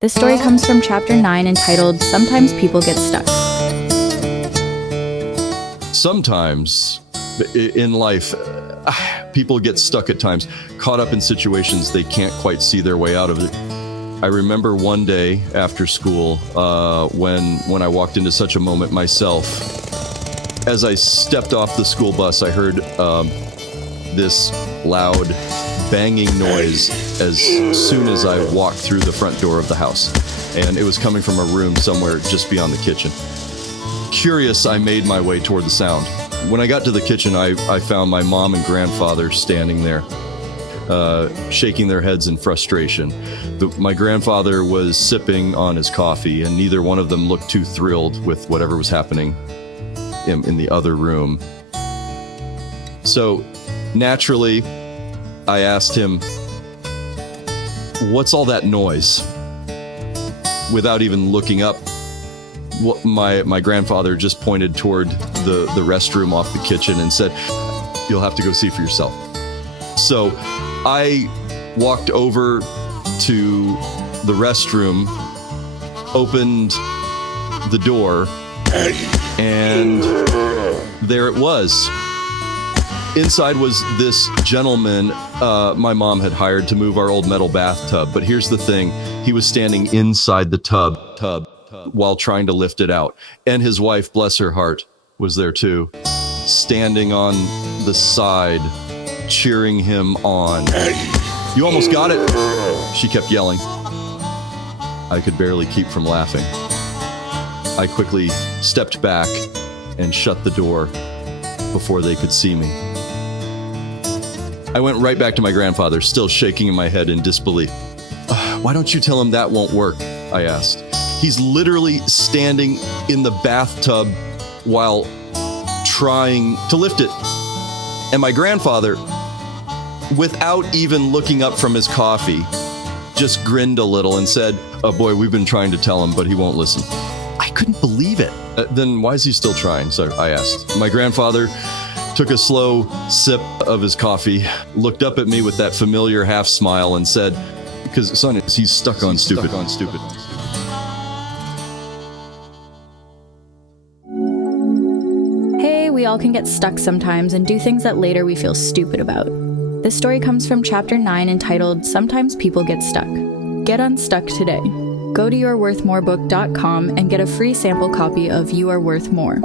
This story comes from chapter 9 entitled Sometimes People Get Stuck. Sometimes in life, people get stuck at times, caught up in situations they can't quite see their way out of it. I remember one day after school when I walked into such a moment myself. As I stepped off the school bus, I heard this loud banging noise as soon as I walked through the front door of the house. And it was coming from a room somewhere just beyond the kitchen. Curious, I made my way toward the sound. When I got to the kitchen, I found my mom and grandfather standing there, shaking their heads in frustration. My grandfather was sipping on his coffee, and neither one of them looked too thrilled with whatever was happening in the other room. So, naturally, I asked him, "What's all that noise?" Without even looking up, my grandfather just pointed toward the restroom off the kitchen and said, "You'll have to go see for yourself." So I walked over to the restroom, opened the door, and there it was. Inside was this gentleman my mom had hired to move our old metal bathtub. But here's the thing. He was standing inside the tub while trying to lift it out. And his wife, bless her heart, was there too, standing on the side, cheering him on. "You almost got it," she kept yelling. I could barely keep from laughing. I quickly stepped back and shut the door before they could see me. I went right back to my grandfather, still shaking in my head in disbelief. "Why don't you tell him that won't work?" I asked. "He's literally standing in the bathtub while trying to lift it." And my grandfather, without even looking up from his coffee, just grinned a little and said, "Oh boy, we've been trying to tell him, but he won't listen." I couldn't believe it. Then why is he still trying? So I asked. My grandfather took a slow sip of his coffee, looked up at me with that familiar half smile and said, "Because, son, he's stuck on stupid. Hey, we all can get stuck sometimes and do things that later we feel stupid about. This story comes from chapter 9 entitled Sometimes People Get Stuck. Get unstuck today. Go to yourworthmorebook.com and get a free sample copy of You Are Worth More.